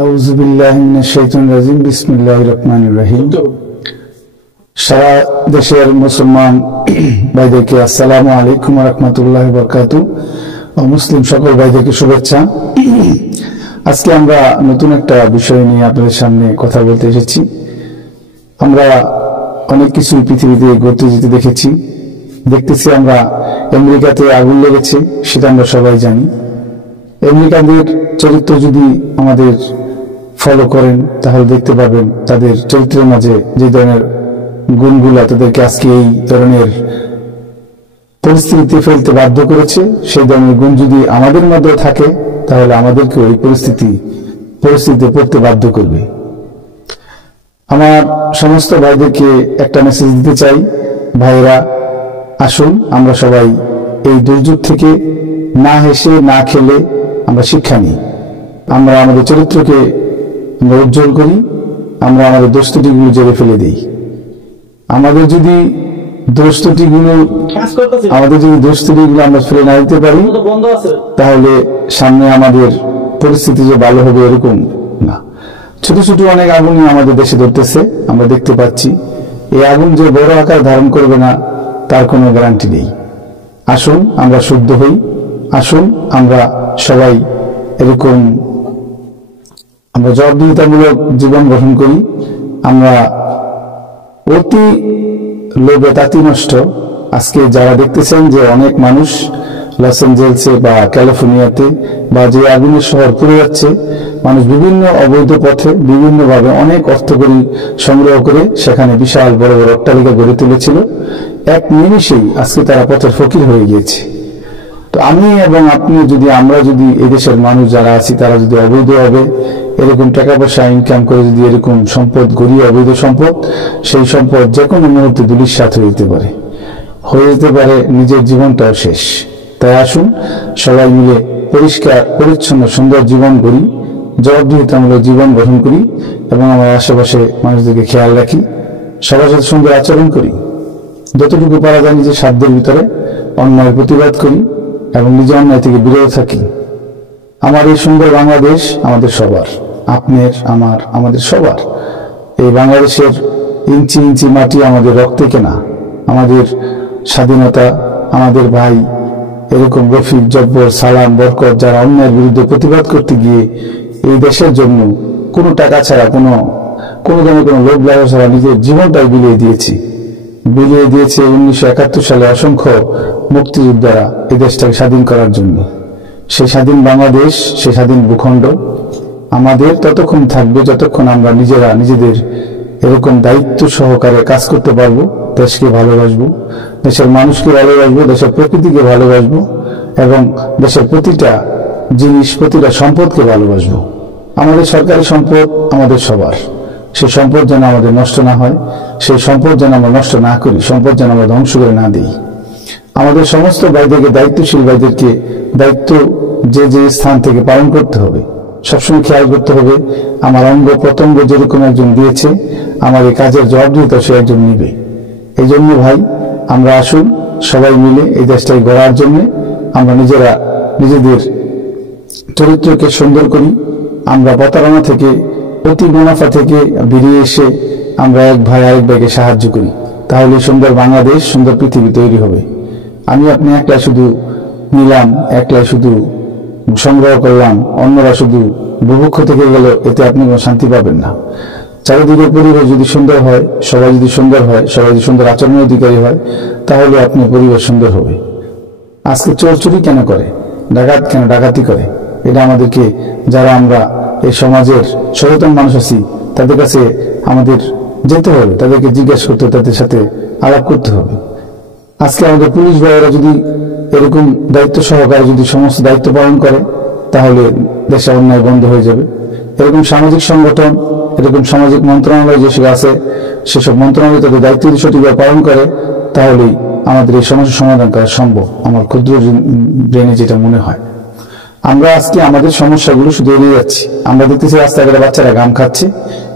আউযু বিল্লাহি মিনাশ শাইতানির রাজিম। বিসমিল্লাহির রহমানির রহিম। সারা দেশের মুসলমান ভাইদেরকে আসসালামু আলাইকুম ওয়া রাহমাতুল্লাহি ওয়া বারাকাতুহু ও মুসলিম সকল ভাইদেরকে শুভেচ্ছা। আজকে আমরা নতুন একটা বিষয় নিয়ে আপনাদের সামনে কথা বলতে এসেছি। আমরা অনেক কিছু পৃথিবীতে ঘটতে যেতে দেখতেছি। আমরা আমেরিকাতে আগুন লেগেছে, সেটা আমরা সবাই জানি। আমেরিকানদের চরিত্র যদি আমাদের ফলো করেন তাহলে দেখতে পাবেন তাদের চরিত্রের মাঝে যে ধরনের গুণগুলা তাদেরকে আজকে এই ধরনের পরিস্থিতিতে ফেলতে বাধ্য করেছে, সেই ধরনের গুণ যদি আমাদের মধ্যে থাকে তাহলে আমাদেরকে এই পরিস্থিতিতে পড়তে বাধ্য করবে। আমার সমস্ত ভাইদেরকে একটা মেসেজ দিতে চাই, ভাইরা আসুন আমরা সবাই এই দুর্যোগ থেকে না হেসে না খেলে আমরা শিক্ষা নিই। আমরা আমাদের চরিত্রকে আমরা উজ্জ্বল করি, আমরা আমাদের দোষ ত্রুটিগুলো জেরে ফেলে দিই। আমাদের যদি দোষ ত্রুটিগুলো আমরা ফেলে না দিতে পারি তাহলে সামনে আমাদের পরিস্থিতি যে ভালো হবে এরকম না। ছোট ছোট অনেক আগুনই আমাদের দেশে ধরতেছে, আমরা দেখতে পাচ্ছি। এই আগুন যে বড় আকার ধারণ করবে না তার কোনো গ্যারান্টি নেই। আসুন আমরা শুদ্ধ হই, আসুন আমরা সবাই এরকম আমরা জবাবদিহিতামূলক জীবন গঠন করি। আমরা অতি লোভে তাঁতি নষ্ট। আজকে যারা দেখতেছেন যে অনেক মানুষ লস এঞ্জেলসে বা ক্যালিফোর্নিয়াতে বা যে আগুনের শহর পুড়ে যাচ্ছে, মানুষ বিভিন্ন অবৈধ পথে বিভিন্নভাবে অনেক অর্থকড়ি সংগ্রহ করে সেখানে বিশাল বড় বড় অট্টালিকা গড়ে তুলেছিল। এক নিমিষেই আজকে তারা পথের ফকির হয়ে গিয়েছে। তো আমি এবং আপনি আমরা যদি এই দেশের মানুষ যারা আছি তারা যদি অবৈধভাবে এরকম টাকা পয়সা ইনকাম করে যদি এরকম সম্পদ গড়িয়ে অবৈধ সম্পদ, সেই সম্পদ যে কোনো মুহূর্তে ধূলিসাৎ হয়ে যেতে পারে, নিজের জীবনটাও শেষ। তাই আসুন সবাই মিলে পরিষ্কার পরিচ্ছন্ন সুন্দর জীবন গড়ি, জবাবদিহিতামূলক জীবন গঠন করি এবং আমার আশেপাশে মানুষদেরকে খেয়াল রাখি, সবার সাথে সুন্দর আচরণ করি। যতটুকু পারা যায় নিজের সাধ্যের ভিতরে অন্যায়ের প্রতিবাদ করি এবং নিজের অন্যায় থেকে বিরত থাকি। আমার এই সুন্দর বাংলাদেশ আমাদের সবার, আপনার আমার আমাদের সবার। এই বাংলাদেশের ইঞ্চি ইঞ্চি মাটি আমাদের রক্তে কেনা। আমাদের স্বাধীনতা, আমাদের ভাই এরকম রফিক, জব্বর, সালাম, বরকত যারা অন্যায়ের বিরুদ্ধে প্রতিবাদ করতে গিয়ে এই দেশের জন্য কোনো টাকা ছাড়া কোনো দামে কোনো লোভ লালসা ছাড়া নিজের জীবনটাই বিলিয়ে দিয়েছে 1971 সালে অসংখ্য মুক্তিযোদ্ধারা এই দেশটাকে স্বাধীন করার জন্য। সেই স্বাধীন বাংলাদেশ, সেই স্বাধীন ভূখণ্ড আমাদের ততক্ষণ থাকবে যতক্ষণ আমরা নিজেদের এরকম দায়িত্ব সহকারে কাজ করতে পারবো। দেশকে ভালোবাসবো, দেশের মানুষকে ভালোবাসবো, দেশের প্রকৃতিকে ভালোবাসবো এবং দেশের প্রতিটা জিনিস, প্রতিটা সম্পদকে ভালোবাসবো। আমাদের সরকারি সম্পদ আমাদের সবার, সেই সম্পদ যেন আমাদের নষ্ট না হয়, সেই সম্পদ যেন আমরা নষ্ট না করি, সম্পদ যেন আমরা ধ্বংস করে না দিই। আমাদের সমস্ত ভাইদেরকে, দায়িত্বশীল ভাইদেরকে দায়িত্ব যে স্থান থেকে পালন করতে হবে, সবসময় খেয়াল করতে হবে আমার অঙ্গ প্রত্যঙ্গ যেরকম একজন দিয়েছে, আমার এই কাজের জবাবদিহিতা সে একজন নিবে। এই জন্য ভাই আমরা আসুন সবাই মিলে এই দেশটাকে গড়ার জন্য আমরা নিজেদের চরিত্রকে সুন্দর করি। আমরা প্রতারণা থেকে, অতি মুনাফা থেকে বেরিয়ে এসে আমরা এক ভাই আরেক ভাইকে সাহায্য করি, তাহলে সুন্দর বাংলাদেশ, সুন্দর পৃথিবী তৈরি হবে। আপনি একলাই শুধু নিলাম, একলাই শুধু সংগ্রহ করলাম, অন্যরা শুধু বুভুক্ষ থেকে গেল, এতে আপনি কোনো শান্তি পাবেন না। চারিদিকের পরিবেশ যদি সুন্দর হয়, সবাই যদি সুন্দর হয়, সবাই যদি সুন্দর আচরণের অধিকারী হয়, তাহলে আপনার পরিবেশ সুন্দর হবে। আজকে চোর চুরি কেন করে, ডাকাত কেন ডাকাতি করে, এটা আমাদেরকে, যারা আমরা এই সমাজের সচেতন মানুষ আছি তাদের কাছে আমাদের যেতে হবে, তাদেরকে জিজ্ঞাসা করতে হবে, তাদের সাথে আলাপ করতে হবে। আজকে আমাদের পুলিশ ভাইয়েরা যদি এরকম দায়িত্ব সহকারে যদি সমস্ত দায়িত্ব পালন করে তাহলে দেশে অন্যায় বন্ধ হয়ে যাবে। এরকম সামাজিক সংগঠন, এরকম সামাজিক মন্ত্রণালয় যেসব আছে, সেসব মন্ত্রণালয় তাদের দায়িত্ব যদি সঠিকভাবে পালন করে তাহলেই আমাদের এই সমস্যার সমাধান করা সম্ভব, আমার ক্ষুদ্র ব্রেনে যেটা মনে হয়। আমরা আজকে আমাদের সমস্যাগুলো শুধু এড়িয়ে যাচ্ছি। আমরা দেখতেছি রাস্তাঘাটে বাচ্চারা গাম খাচ্ছে,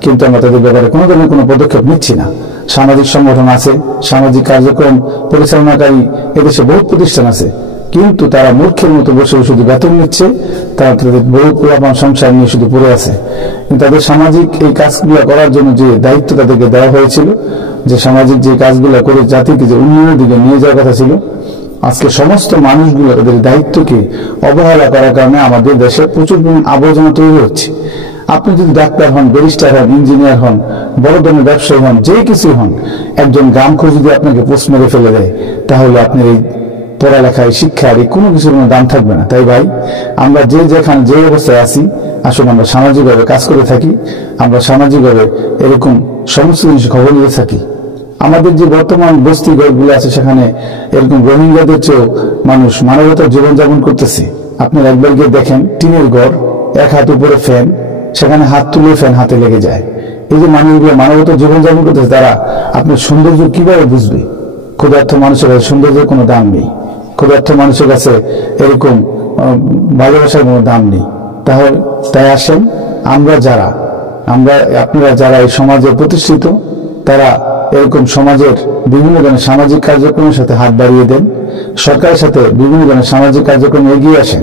কিন্তু আমরা তাদের ব্যাপারে কোনো ধরনের কোনো পদক্ষেপ নিচ্ছি না। সামাজিক সংগঠন আছে, সামাজিক কার্যক্রম পরিচালনাকারী এদেশে বহুত প্রতিষ্ঠান আছে, কিন্তু তারা মূর্খের মতো বসে শুধু বেতন নিচ্ছে, তারা তাদের বউ পোলাপান সংসার নিয়ে শুধু পড়ে আছে। কিন্তু তাদের সামাজিক এই কাজগুলো করার জন্য যে দায়িত্ব তাদেরকে দেওয়া হয়েছিল, যে সামাজিক যে কাজগুলো করে জাতিকে যে উন্নয়নের দিকে নিয়ে যাওয়ার কথা ছিল, আজকে সমস্ত মানুষগুলো তাদের দায়িত্বকে অবহেলা করার কারণে আমাদের দেশে প্রচুর পরিমাণ আবর্জনা তৈরি হচ্ছে। আপনি যদি ডাক্তার হন, ব্যারিস্টার হন, ইঞ্জিনিয়ার হন, বড় ধরনের ব্যবসায়ী হন, যে কিছু হন, একজন গ্রামখোর যদি আপনাকে পোস্ট মেরে ফেলে দেয়, তাহলে আপনার এই পড়ালেখায়, শিক্ষার এই কোনো কিছুর কোনো দাম থাকবে না। তাই ভাই, আমরা যে যেখানে যে অবস্থায় আছি, আসলে আমরা সামাজিকভাবে কাজ করে থাকি, আমরা সামাজিকভাবে এরকম সমস্ত জিনিস খবর নিয়ে থাকি। আমাদের যে বর্তমান বস্তি ঘরগুলো আছে, সেখানে এরকম রোহিঙ্গাদের চেয়েও মানুষ মানবতার জীবনযাপন করতেছে। আপনার একবার গিয়ে দেখেন, টিনের ঘর, এক হাত উপরে ফ্যান, সেখানে হাত তুলে ফ্যান হাতে লেগে যায়। এই যে মানুষগুলো মানবতার জীবনযাপন করতেছে, তারা আপনার সৌন্দর্য কিভাবে বুঝবে? ক্ষুধার্ত মানুষের কাছে সৌন্দর্যের কোনো দাম নেই, ক্ষুধার্ত মানুষের কাছে এরকম ভালোবাসার কোনো দাম নেই। তাই আসেন, আপনারা যারা এই সমাজে প্রতিষ্ঠিত, তারা এরকম সমাজের বিভিন্ন ধরনের সামাজিক কার্যক্রমের সাথে হাত বাড়িয়ে দেন, সরকারের সাথে বিভিন্ন ধরনের সামাজিক কার্যক্রমে এগিয়ে আসেন।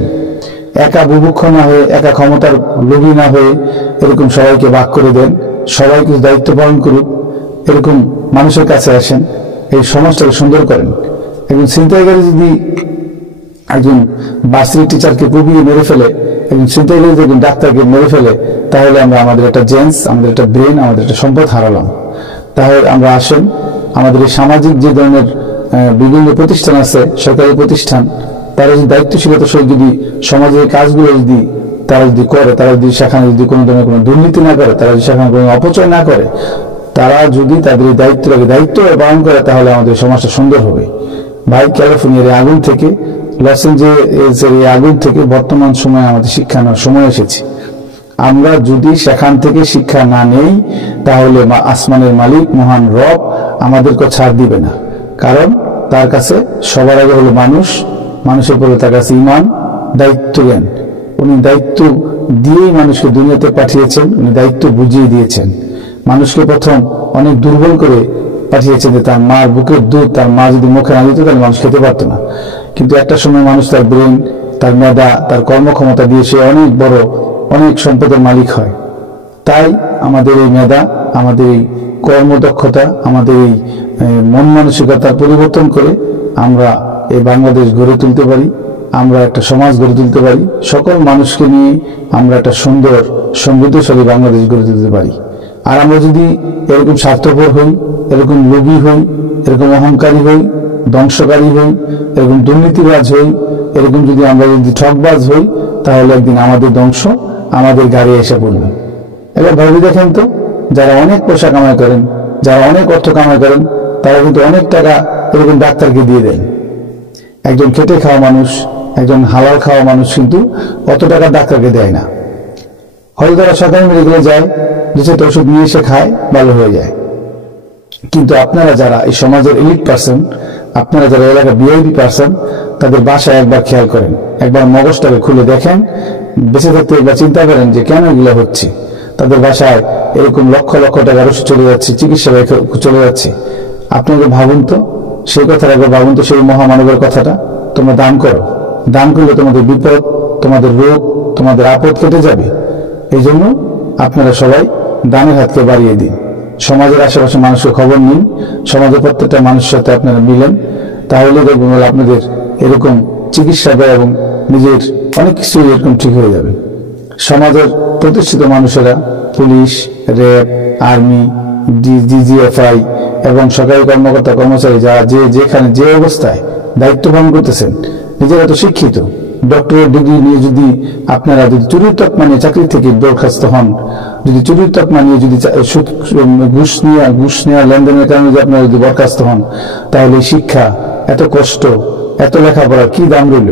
একা বুভুক্ষ না হয়ে, একা ক্ষমতার লোভী না হয়ে এরকম সবাইকে ভাগ করে দেন, সবাই কিছু দায়িত্ব পালন করুক, এরকম মানুষের কাছে আসেন, এই সমাজটাকে সুন্দর করেন। একজন ছিনতাইকারী যদি একজন বার্ষিক টিচারকে কুপিয়ে মেরে ফেলে, একজন ছিনতাইকারী যদি একজন ডাক্তারকে মেরে ফেলে, তাহলে আমরা আমাদের একটা জেন্স, আমাদের একটা ব্রেন, আমাদের একটা সম্পদ হারালাম। তাহলে আমরা আসেন, আমাদের এই সামাজিক যে ধরনের বিভিন্ন প্রতিষ্ঠান আছে, সরকারি প্রতিষ্ঠান, তারা যদি দায়িত্বশীলতার সহিত যদি সমাজের কাজগুলো যদি তারা যদি করে, তারা যদি সেখানে যদি কোনো ধরনের কোনো দুর্নীতি না করে, তারা যদি সেখানে কোনো অপচয় না করে, তারা যদি তাদের এই দায়িত্ব পালন করে, তাহলে আমাদের সমাজটা সুন্দর হবে। ভাই, ক্যালিফোর্নিয়ার এই আগুন থেকে, লস এঞ্জেলেসের এই আগুন থেকে বর্তমান সময়ে আমাদের শিক্ষা নেওয়ার সময় এসেছে। আমরা যদি সেখান থেকে শিক্ষা না নেই, তাহলে আসমানের মালিক মহান রব আমাদেরকে ছাড় দিবে না। কারণ তার কাছে সবার আগে হলো মানুষ, মানুষের পরে তার কাছে ইমান, দায়িত্ব জ্ঞান। উনি দায়িত্ব দিয়েই মানুষকে দুনিয়াতে পাঠিয়েছেন, উনি দায়িত্ব বুঝিয়ে দিয়েছেন। মানুষকে প্রথম অনেক দুর্বল করে পাঠিয়েছেন, যে তার মার বুকের দুধ তার মা যদি মুখে না দিত, তাহলে মানুষ খেতে পারত না। কিন্তু একটা সময় মানুষ তার ব্রেন, তার মেধা, তার কর্মক্ষমতা দিয়ে সে অনেক বড়, অনেক সম্পদের মালিক হয়। তাই আমাদের এই মেধা, আমাদের এই কর্মদক্ষতা, আমাদের এই মন মানসিকতার পরিবর্তন করে আমরা এই বাংলাদেশ গড়ে তুলতে পারি, আমরা একটা সমাজ গড়ে তুলতে পারি, সকল মানুষকে নিয়ে আমরা একটা সুন্দর সমৃদ্ধশালী বাংলাদেশ গড়ে তুলতে পারি। আর আমরা যদি এরকম স্বার্থপর হই, এরকম লোভী হই, এরকম অহংকারী হই, ধ্বংসকারী হই, এরকম দুর্নীতিবাজ হই, এরকম যদি আমরা যদি ঠকবাজ হই, তাহলে একদিন আমাদের ধ্বংস আমাদের গাড়ি এসে পড়বে। এবার ভাবি দেখেন তো, যারা অনেক পয়সা কামাই করেন, যারা অনেক অর্থ কামাই করেন, তারা কিন্তু অনেক টাকা এরকম ডাক্তারকে দিয়ে দেন। একজন খেটে খাওয়া মানুষ, একজন হালাল খাওয়া মানুষ কিন্তু অত টাকা ডাক্তারকে দেয় না। হয়তো তারা সরকারি মেডিকেলে যায়, যেটা ওষুধ নিয়ে এসে খায়, ভালো হয়ে যায়। কিন্তু আপনারা যারা এই সমাজের এলিট পার্সন, আপনারা যারা এলাকার ভিআইপি পার্সন, তাদের বাসায় একবার খেয়াল করেন, একবার মগজটাকে খুলে দেখেন, বেঁচে থাকতে একবার চিন্তা করেন যে কেন এগুলো হচ্ছে। তাদের বাসায় এরকম লক্ষ লক্ষ টাকার ওষুধ চলে যাচ্ছে, চিকিৎসা চলে যাচ্ছে। আপনাকে ভাবুন তো, সেই কথাটা একবার ভাবুন তো, সেই মহামানবের কথাটা। তোমরা দান করো, দান করলে তোমাদের বিপদ, তোমাদের রোগ, তোমাদের আপদ কেটে যাবে। এই জন্য আপনারা সবাই দানের হাতকে বাড়িয়ে দিন। সমাজের আশেপাশে মানুষের খবর নিন, সমাজের প্রত্যেকটা মানুষের সাথে আপনারা মিলেন, তাহলে দেখবেন আপনাদের এরকম চিকিৎসা এবং নিজের অনেক কিছু এরকম ঠিক হয়ে যাবে। সমাজের প্রতিষ্ঠিত মানুষেরা, পুলিশ, র্যাব, আর্মি, ডিজিএফআই এবং সরকারি কর্মকর্তা কর্মচারী, যারা যেখানে যে অবস্থায় দায়িত্ব পালন করতেছেন, নিজেরা তো শিক্ষিত, ডক্টরেট ডিগ্রি নিয়ে যদি আপনারা যদি চুরির তকমা নিয়ে চাকরি থেকে বরখাস্ত হন, যদি চুরির তকমা নিয়ে যদি ঘুষ নেওয়া লেনদেনের কারণে যদি আপনারা যদি বরখাস্ত হন, তাহলে শিক্ষা, এত কষ্ট, এত লেখাপড়া কি দাম রইল?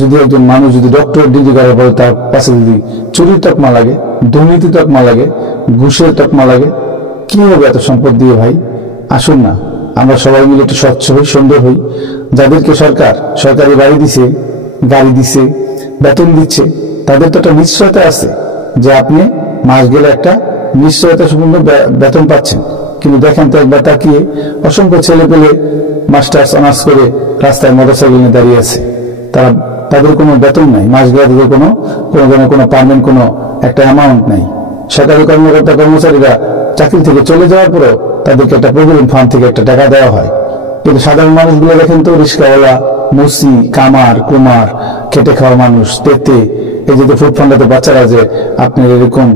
যদি একজন মানুষ যদি ডক্টরেট ডিগ্রি করার পরে তার পাশে যদি চুরির তকমা লাগে, দুর্নীতি তকমা লাগে, ঘুষের তকমা লাগে, কি হবে এত সম্পদ দিয়ে? ভাই, আসুন না আমরা সবাই মিলে একটু স্বচ্ছ হই, সুন্দর হই। যাদেরকে সরকারি বাড়ি দিছে, গাড়ি দিছে, বেতন দিচ্ছে, তাদের তো একটা নিশ্চয়তা আছে যে আপনি মাস গেলে একটা নিশ্চয়তা সম্পূর্ণ বেতন পাচ্ছেন। কিন্তু দেখেন তো একবার তাকিয়ে, অসংখ্য ছেলে পেলে মাস্টার্স অনার্স করে রাস্তায় মোটরসাইকেল নিয়ে দাঁড়িয়ে আছে। তারা তাদের কোনো বেতন নাই, মাস গেলে তাদের কোনো ধরনের কোনো পার্মানেন্ট কোনো একটা অ্যামাউন্ট নাই। সরকারি কর্মকর্তা কর্মচারীরা চাকরি থেকে চলে যাওয়ার পরেও তাদেরকে একটা প্রভিডেন্ট ফান্ড থেকে একটা টাকা দেওয়া হয়। কিন্তু সাধারণ মানুষগুলো দেখেন তো, রিক্সাওয়ালা, মুসি, কামার, কুমার, খেটে খাওয়া মানুষ, তেতে, এই যে ফুড ফান্ডাতে বাচ্চারা যে আপনার এরকম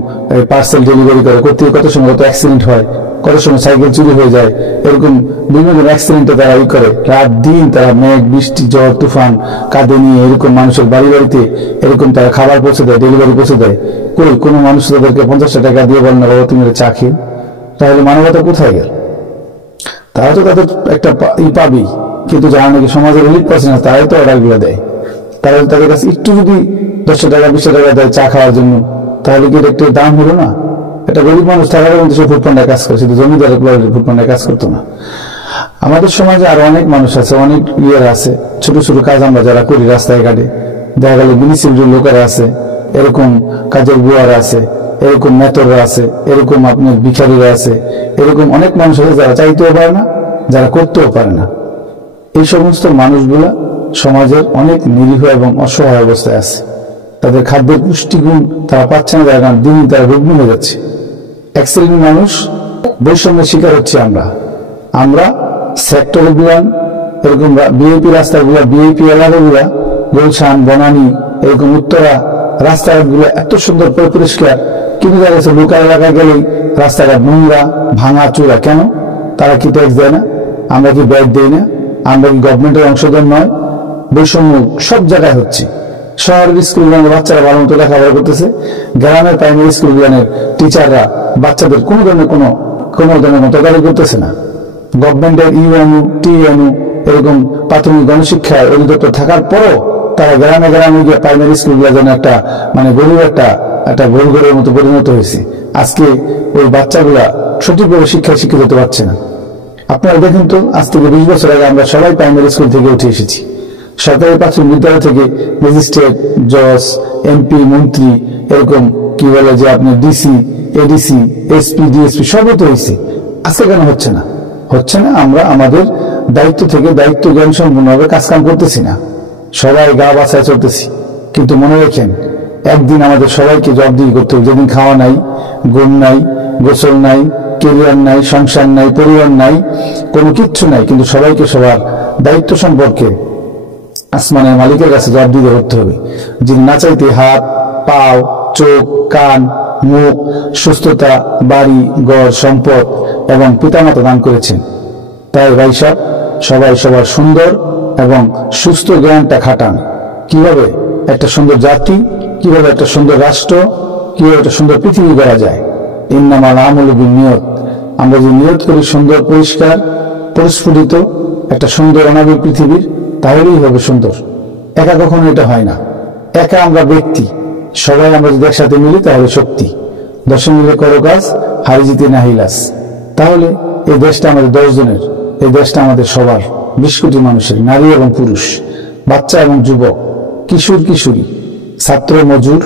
পার্সেল ডেলিভারি করে, কত সময় কত অ্যাক্সিডেন্ট হয়, কত সময় সাইকেল চুরি হয়ে যায়, এরকম বিভিন্ন অ্যাক্সিডেন্টে তারা করে রাত দিন তারা মেঘ বৃষ্টি ঝড় তুফান কাঁধে নিয়ে এরকম মানুষের বাড়িতে এরকম তারা খাবার পৌঁছে দেয়, ডেলিভারি পৌঁছে দেয়। কোনো মানুষ তাদেরকে 50 টাকা দিয়ে বলেন না বাবা তুমি চা খেয়ে, তাহলে মানবতা কোথায় গেল? তারা তো তাদের একটা পাবেই, কিন্তু যারা নাকি সমাজের এলিট পার্সন আছে তারাই তো অর্ডার গুলো দেয়। তারা তাদের কাছে একটু যদি 10 টাকা 20 টাকা দেয় চা খাওয়ার জন্য, তাহলে কি একটু দাম হলো না? এটা গরিব মানুষ থাকার মধ্যে সে ফুড ফান্ডে কাজ করে, শুধু জমিদার ফুড ফান্ডে কাজ করতো না। আমাদের সমাজে আরো অনেক মানুষ আছে, অনেক আছে, ছোট ছোট কাজ আমরা যারা করি রাস্তায় ঘাটে, দেখা গেল মিউনিসিপ্যালিটির লোকেরা আছে, এরকম কাজের বুয়ারা আছে, এরকম মেতররা আছে, এরকম আপনার ভিখারিরা আছে, এরকম অনেক মানুষ আছে যারা চাইতেও পারে না, যারা করতেও পারে না। এই সমস্ত মানুষগুলা সমাজের অনেক নিরীহ এবং অসহায় অবস্থায় আছে। তাদের খাদ্যের পুষ্টিগুণ তারা পাচ্ছে না, যার কারণে দিন তারা রুগ্ন হয়ে যাচ্ছে। এক শ্রেণীর মানুষ বৈষম্যের শিকার হচ্ছে। আমরা সেক্টর গুলান, এরকম বিএপি রাস্তাগুলা, বিএপি এলাকাগুলা, গুলশান, বনানী, এরকম উত্তরা রাস্তাঘাটগুলো এত সুন্দর পরিষ্কার, কিন্তু দেখা যাচ্ছে লোকাল এলাকায় গেলেই রাস্তাঘাট নোংরা, ভাঙা চূড়া। কেন? তারা কি ট্যাক্স দেয় না? আমরা কি ব্যাট দেই না? আমরা কি গভর্নমেন্টের অংশগ্রহণ নয়? বৈষম্য সব জায়গায় হচ্ছে। শহরের স্কুলগুলোর বাচ্চারা ভালো মতো লেখাপড়া করতেছে, গ্রামের প্রাইমারি স্কুলগুলোর টিচাররা বাচ্চাদের কোনো ধরনের তদারকি করতেছে না। গভর্নমেন্টের ইউএনও, টিএনও, এরকম প্রাথমিক গণশিক্ষা অধিদপ্তর থাকার পরও তারা গ্রামে গিয়ে প্রাইমারি স্কুলগুলো যেন একটা গরুর একটা গরুঘরের মতো পরিণত হয়েছে। আজকে ওই বাচ্চাগুলা সঠিকভাবে শিক্ষিত হতে পারছে না। আপনারা দেখেন তো, আজ থেকে 20 বছর আগে আমরা সবাই প্রাইমারি স্কুল থেকে উঠে এসেছি। সরকারি প্রাথমিক বিদ্যালয় থেকে ম্যাজিস্ট্রেট, জজ, এমপি, মন্ত্রী, এরকম কি বলে যে আপনি ডিসি, এডিসি, এসপি, ডিএসপি সবই তো হয়েছে। আজকে কেন হচ্ছে না? আমরা আমাদের দায়িত্ব থেকে দায়িত্ব জ্ঞান সম্পূর্ণভাবে কাজকাম করতেছি না, সবাই গা বাছায় চলতেছি। কিন্তু মনে রাখেন, একদিন আমাদের সবাইকে জবাবদিহি করতে হবে। যেদিন খাওয়া নাই, ঘুম নাই, গোসল নাই, কেরিয়ার নাই, সংসার নাই, পরিবার নাই, কোনো কিচ্ছু নাই, কিন্তু সবাইকে সবার দায়িত্ব সম্পর্কে আসমানের মালিকের কাছে জবাবদিহি করতে হবে। যিনি না চাইতে হাত, পাও, চোখ, কান, মুখ, সুস্থতা, বাড়ি, ঘর, সম্পদ এবং পিতামাতা দান করেছেন। তাই ভাই সাহেব, সবাই সবার সুন্দর এবং সুস্থ জ্ঞানটা খাটান। কিভাবে একটা সুন্দর জাতি, কিভাবে একটা সুন্দর রাষ্ট্র, কিভাবে একটা সুন্দর পৃথিবী করা যায়। ইন্নামাল আমালু বিন্নিয়ত। আমরা যে নিয়ত করি সুন্দর, পরিষ্কার, পরিস্ফুটিত একটা সুন্দর অনাবিল পৃথিবীর, তাহলেই হবে সুন্দর। একা কখনো এটা হয় না। একা আমরা ব্যক্তি, সবাই আমরা যদি একসাথে মিলি তাহলে শক্তি। 10 মিলে করো কাজ, হারি জিতে নাহিলাস। তাহলে এই দেশটা আমাদের 10 জনের, এই দেশটা আমাদের সবার, 20 কোটি মানুষের, নারী এবং পুরুষ, বাচ্চা এবং যুবক, কিশোর কিশোরী, ছাত্র মজুর,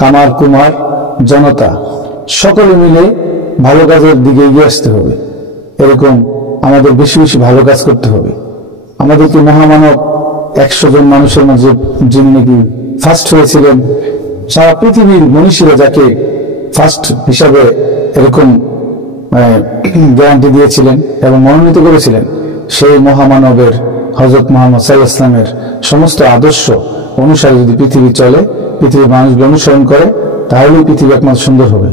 কামার কুমার, জনতা, সকলে মিলে ভালো কাজের দিকে এগিয়ে আসতে হবে। এরকম আমাদের বেশি বেশি ভালো কাজ করতে হবে। আমাদেরকে মহামানব 100 জন মানুষের মধ্যে যিনি নাকি ফার্স্ট হয়েছিলেন, সারা পৃথিবীর মনীষীরা যাকে ফার্স্ট হিসাবে এরকম গ্যারান্টি দিয়েছিলেন এবং মনোনীত করেছিলেন, সেই মহামানবের হযরত মুহাম্মদ সাল্লাল্লাহু আলাইহি ওয়াসাল্লামের সমস্ত আদর্শ অনুসারে যদি পৃথিবী চলে, পৃথিবীর মানুষগুলো অনুসরণ করে, তাহলেই পৃথিবী একমাত্র সুন্দর হবে।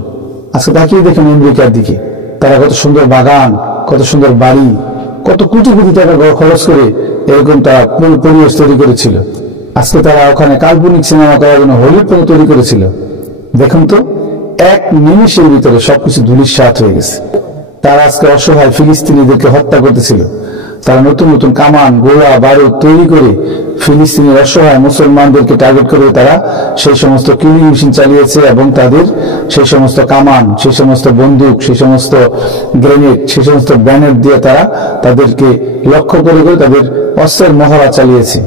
আজকে তাকিয়ে দেখেন আমেরিকার দিকে, তারা কত সুন্দর বাগান, কত সুন্দর বাড়ি, কত কোটি কোটি টাকা খরচ করে এরকম তারা পরিবেশ তৈরি করেছিল। আজকে তারা ওখানে কাল্পনিক সিনেমা করার জন্য হলিউড তৈরি করেছিল। দেখুন তো, এক নিমিষের ভিতরে সবকিছু ধূলিসাৎ হয়ে গেছে। তারা আজকে অসহায় ফিলিস্তিনিদেরকে হত্যা করতেছিল। তারা নতুন নতুন কামান, গোলা, বারুদ তৈরি করে ফিলিস্তিনের অসহায় মুসলমানদেরকে টার্গেট করে তারা সেই সমস্ত কিলিং মেশিন চালিয়েছে এবং তাদের সেই সমস্ত কামান, সেই সমস্ত বন্দুক, সেই সমস্ত গ্রেনেড, সেই সমস্ত ব্যানার দিয়ে তারা তাদেরকে লক্ষ্য করে তাদের অস্ত্রের মহড়া চালিয়েছে।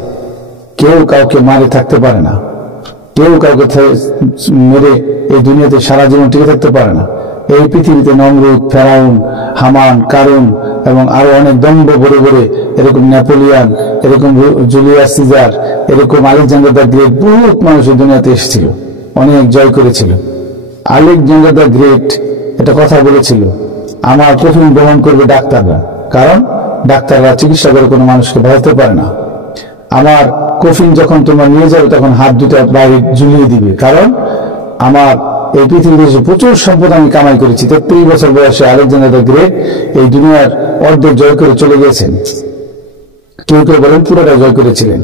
কেউ কাউকে মারে থাকতে পারে না, কেউ কাউকে মেরে এই দুনিয়াতে সারা জীবন টিকে থাকতে পারে না। এই পৃথিবীতে নমরুদ, ফেরাউন, হামান, কারুন, এবং আরো অনেক দম্ভ বড় বড়, এরকম নেপোলিয়ান, এরকম জুলিয়াস সিজার, এরকম আলেকজান্ডার দ্য গ্রেট, বহুত মানুষ এই দুনিয়াতে এসেছিল, অনেক জয় করেছিল। আলেকজান্ডার দ্য গ্রেট এটা কথা বলেছিল, আমার কফিন গ্রহণ করবে ডাক্তাররা, কারণ ডাক্তাররা চিকিৎসা করে কোনো মানুষকে বাঁচাতে পারে না। আমার কফিন যখন তোমরা নিয়ে যাবে তখন হাত দুটা বাইরে ঝুলিয়ে দিবে, কারণ আমার এই পৃথিবীতে প্রচুর সম্পদ আমি কামাই করেছি। 33 বছর বয়সে আলেকজান্ডার দ্য গ্রেট এই দুনিয়ার অর্ধেক জয় করে চলে গেছেন, কেউ কেউ বলেন পুরোটা জয় করেছিলেন।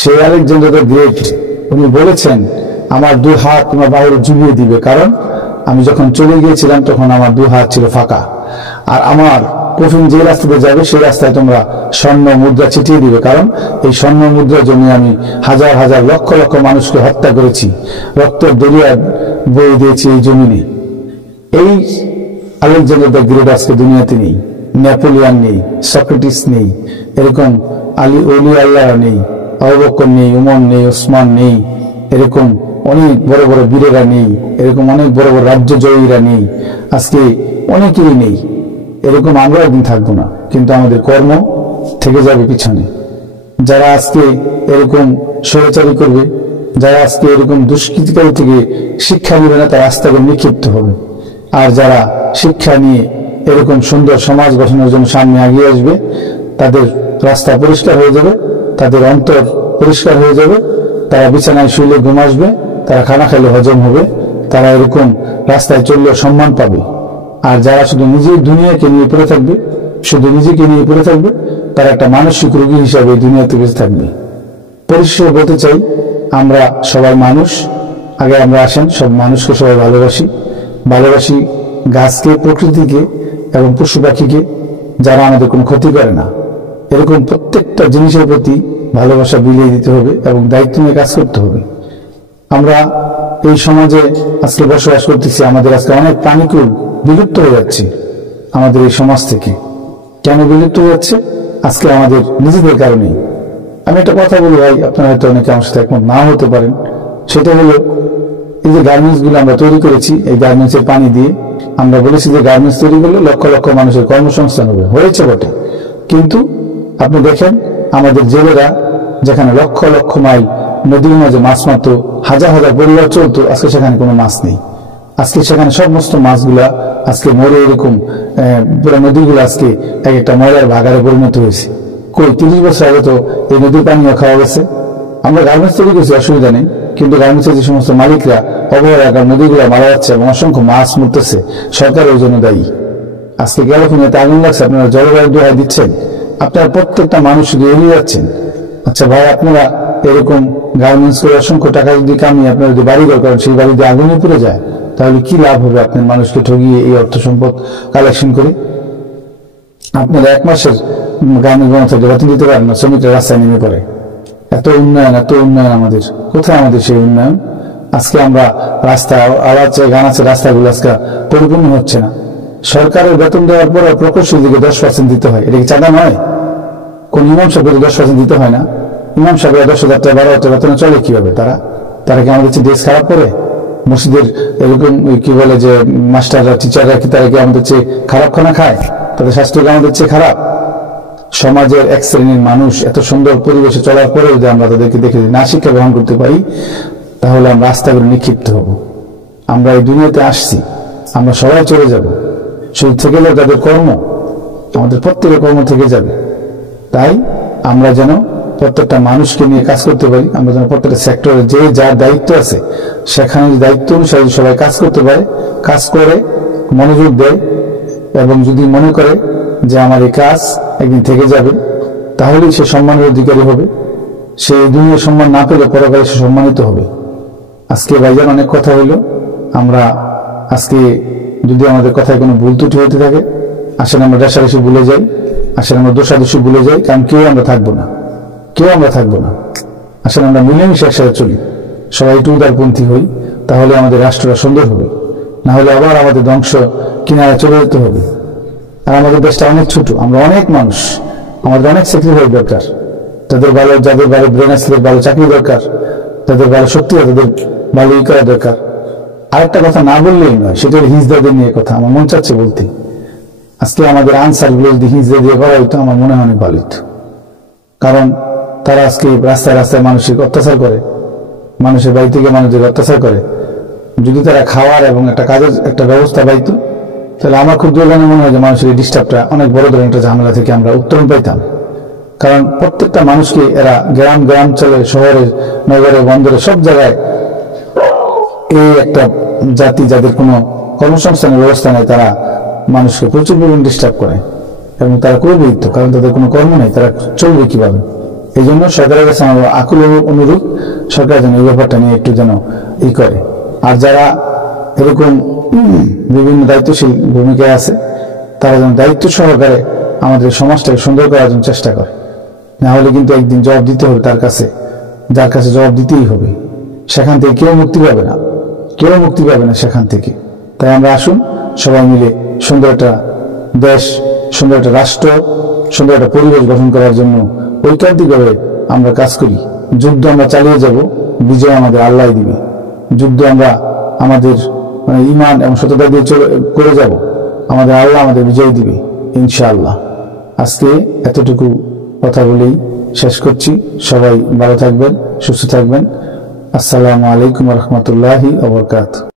সেই আলেকজান্ডার দ্য গ্রেট উনি বলেছেন, আমার 2 হাত তোমরা বাইরে ঝুলিয়ে দিবে, কারণ আমি যখন চলে গিয়েছিলাম তখন আমার 2 হাত ছিল ফাঁকা, আর আমার কফিন যে রাস্তাতে যাবে সেই রাস্তায় তোমরা স্বর্ণ মুদ্রা ছিটিয়ে দিবে, কারণ এই স্বর্ণ মুদ্রার জন্য আমি হাজার হাজার লক্ষ লক্ষ মানুষকে হত্যা করেছি, রক্তের দরিয়া বয়ে দিয়েছি এই জমিনে। এই আলেকজান্ডার দ্য গ্রেট আজকে দুনিয়াতে নেই, নেপোলিয়ান নেই, সক্রেটিস নেই, এরকম অলি আল্লাহ নেই, আবু বকর নেই, উমর নেই, ওসমান নেই, এরকম অনেক বড় বড় বীরেরা নেই, এরকম অনেক বড় বড় রাজ্য জয়ীরা নেই, আজকে অনেকেই নেই। এরকম আমরা একদিন থাকবো না, কিন্তু আমাদের কর্ম থেকে যাবে পিছনে। যারা আজকে এরকম স্বৈরাচারী করবে, যারা আজকে এরকম দুষ্কৃতিকারী থেকে শিক্ষা নেবে না, তার রাস্তাগুলো নিক্ষিপ্ত হবে। আর যারা শিক্ষা নিয়ে এরকম সুন্দর সমাজ গঠনের জন্য সামনে এগিয়ে আসবে, তাদের রাস্তা পরিষ্কার হয়ে যাবে, তাদের অন্তর পরিষ্কার হয়ে যাবে, তারা বিছানায় শুলে ঘুম আসবে, তারা খানা খেলে হজম হবে, তারা এরকম রাস্তায় চললেও সম্মান পাবে। আর যারা শুধু নিজের দুনিয়াকে নিয়ে পড়ে থাকবে, শুধু নিজেকে নিয়ে পড়ে থাকবে, তারা একটা মানসিক রোগী হিসাবে দুনিয়াতে বেঁচে থাকবে। পরিশেষে বলতে চাই, আমরা সবাই মানুষ, আগে আমরা আসেন সব মানুষকে সবাই ভালোবাসি গাছকে, প্রকৃতিকে এবং পশু পাখিকে, যারা আমাদের কোনো ক্ষতি করে না। এরকম প্রত্যেকটা জিনিসের প্রতি ভালোবাসা বিলিয়ে দিতে হবে এবং দায়িত্ব নিয়ে কাজ করতে হবে। আমরা এই সমাজে আজকে বসবাস করতেছি, আমাদের আজকে অনেক প্রাণীকুল বিলুপ্ত হয়ে যাচ্ছে আমাদের এই সমাজ থেকে। কেন বিলুপ্ত হয়ে যাচ্ছে? আজকে আমাদের নিজেদের কারণেই। আমি একটা কথা বলি ভাই, আপনারা হয়তো অনেকে আমার সাথে একমত নাও হতে পারেন, সেটা হলো এই যে গার্মেন্টস গুলো আমরা তৈরি করেছি, এই গার্মেন্টসের পানি দিয়ে আমরা বলেছি যে গার্মেন্টস তৈরি করলে লক্ষ লক্ষ মানুষের কর্মসংস্থান হবে, হয়েছে বটে, কিন্তু আপনি দেখেন আমাদের জেলেরা যেখানে লক্ষ লক্ষ মাইল নদীর মাঝে মাছ মারতো, হাজার হাজার পরিবার চলতো, আজকে সেখানে কোনো মাছ নেই। আজকে সেখানে সমস্ত মাছগুলা আজকে মরে, এরকম পুরো নদীগুলো আজকে এক একটা ময়লার ভাগারে পরিণত হয়েছে। কই 30 বছর আগে তো এই নদীর পানিও খাওয়া গেছে। আমরা গার্মেন্টস তৈরি করছি, অসুবিধা নেই, কিন্তু গার্মেন্টসের যে সমস্ত মালিকরা অবহেলা নদীগুলো মারা যাচ্ছে এবং অসংখ্য মাছ মরতেছে, সরকার ওই জন্য দায়ী। আজকে ক্যালিফোর্নিয়াতে আগুন লাগছে, আপনারা জলবায়ু দোহাই দিচ্ছেন, আপনারা প্রত্যেকটা মানুষ শুধু এড়িয়ে যাচ্ছেন। আচ্ছা ভাই, আপনারা এরকম গার্মেন্টস করে অসংখ্য টাকা যদি কামিয়ে আপনারা যদি বাড়িঘর করেন, সেই বাড়িতে আগুনে পুড়ে যায়, তাহলে কি লাভ হবে আপনার মানুষকে ঠগিয়ে এই অর্থ সম্পদ কালেকশন করে? আপনারা 1 মাসের গার্মেন্টস বন্ধ থেকে বেতন দিতে পারেন না, শ্রমিকরা রাস্তায় নেমে পড়ে। এত উন্নয়ন আমাদের, কোথায় আমাদের সেই উন্নয়ন? আজকে আমরা রাস্তা আওয়াজ গান আছে, রাস্তাগুলো আজকে পরিপূর্ণ হচ্ছে না। সরকারের বেতন দেওয়ার পরে প্রকৌশল দিকে 10% দিতে হয়, এটা কি চাঁদা নয়? কোন ইমাম সাহেবকে 10% দিতে হয় না? ইমাম সাহেব 10,000 টাকা 12,000 বেতনে চলে কিভাবে? তারা কি আমাদের চেয়ে দেশ খারাপ করে? মসজিদের এরকম কি বলে যে মাস্টাররা, টিচাররা কি তারা কি আমাদের চেয়ে খারাপ খানা খায়? তাদের স্বাস্থ্য কি আমাদের চেয়ে খারাপ? সমাজের এক শ্রেণীর মানুষ এত সুন্দর পরিবেশে চলার পরেও যদি আমরা তাদেরকে দেখে না শিক্ষা গ্রহণ করতে পারি, তাহলে আমরা রাস্তাগুলো নিক্ষিপ্ত হব। আমরা এই দুনিয়াতে আসছি, আমরা সবাই চলে যাব, শুধু থেকে গেলে তাদের কর্ম, আমাদের প্রত্যেকের কর্ম থেকে যাবে। তাই আমরা যেন প্রত্যেকটা মানুষকে নিয়ে কাজ করতে পারি, আমরা যেন প্রত্যেকটা সেক্টরে যে যার দায়িত্ব আছে সেখানে দায়িত্ব অনুসারে সবাই কাজ করতে পারে, কাজ করে মনোযোগ দেয় এবং যদি মনে করে যে আমার এই কাজ একদিন থেকে যাবে, তাহলেই সে সম্মানের অধিকারী হবে। সে দুনিয়া সম্মান না পেলে পরকালে সে সম্মানিত হবে। আজকে ভাইজান অনেক কথা হইলো, আমরা আজকে যদি আমাদের কথায় কোনো ভুল ত্রুটি হতে থাকে, আসলে আমরা রেশারেশি ভুলে যাই, আসলে আমরা দোষাদোষী ভুলে যাই, কারণ কেউ আমরা থাকবো না। আসলে আমরা মিলেমিশে একসাথে চলি, সবাই একটু উদারপন্থী হই, তাহলে আমাদের রাষ্ট্রটা সুন্দর হবে। না হলে আবার আমাদের ধ্বংস কিনারে চলে যেতে হবে। আর আমাদের দেশটা অনেক ছোট, আমরা অনেক মানুষ, আমাদের অনেক স্যাক্রিফাইস দরকার। যাদের ভালো ব্রেন আছে, ভালো চাকরি দরকার, যাদের ভালো শক্তি আছে, তাদের ভালো করা দরকার। আরেকটা কথা না বললেই নয়, সেটা হল হিজদাদের নিয়ে কথা, আমার মন চাচ্ছে বলতে। আজকে আমাদের আনসার গুলো যদি হিজড়া দিয়ে করা হইতো আমার মনে হয় অনেক ভালো হইতো। কারণ তারা আজকে রাস্তায় রাস্তায় মানুষকে অত্যাচার করে, মানুষের বাড়ি থেকে মানুষদের অত্যাচার করে। যদি তারা খাওয়ার এবং একটা কাজের একটা ব্যবস্থা পাইতো, তাহলে আমার খুব দুর্ঘটনা মনে হয় যে মানুষের এই ডিস্টার্বটা অনেক বড় ধরনের একটা ঝামেলা থেকে আমরা উত্তরণ পাইতাম। কারণ প্রত্যেকটা মানুষকে এরা গ্রাম চলে, শহরে, নগরে, বন্দরে, সব জায়গায় এই একটা জাতি যাদের কোনো কর্মসংস্থানের ব্যবস্থা নেই, তারা মানুষকে প্রচুর পরিমাণ ডিস্টার্ব করে এবং তারা করবেই তো, কারণ তাদের কোনো কর্ম নেই, তারা চলবে কিভাবে? এই জন্য সরকারের কাছে আমার আকুল অনুরোধ, সরকার যেন এই ব্যাপারটা নিয়ে একটু যেন করে। আর যারা এরকম বিভিন্ন দায়িত্বশীল ভূমিকায় আছে, তারা যেন দায়িত্ব সহকারে আমাদের সমাজটাকে সুন্দর করার জন্য চেষ্টা করে। না হলে কিন্তু একদিন জবাব দিতে হবে তার কাছে, যার কাছে জবাব দিতেই হবে। সেখান থেকে কেউ মুক্তি পাবে না, কেউ মুক্তি পাবে না সেখান থেকে। তাই আমরা আসুন সবাই মিলে সুন্দর একটা দেশ, সুন্দর একটা রাষ্ট্র, সুন্দর একটা পরিবেশ গঠন করার জন্য ঐকান্তিকভাবে আমরা কাজ করি। যুদ্ধ আমরা চালিয়ে যাব, বিজয় আমাদের আল্লাহ দিবে। যুদ্ধ আমরা আমাদের ঈমান এবং সততা দিয়ে করে যাব, আমাদের আল্লাহ আমাদের বিজয় দিবে ইনশাআল্লাহ। আজকে এতটুকু কথা বলেই শেষ করছি। সবাই ভালো থাকবেন, সুস্থ থাকবেন। আসসালামু আলাইকুম ওয়া রাহমাতুল্লাহি ওয়া বারাকাতুহু।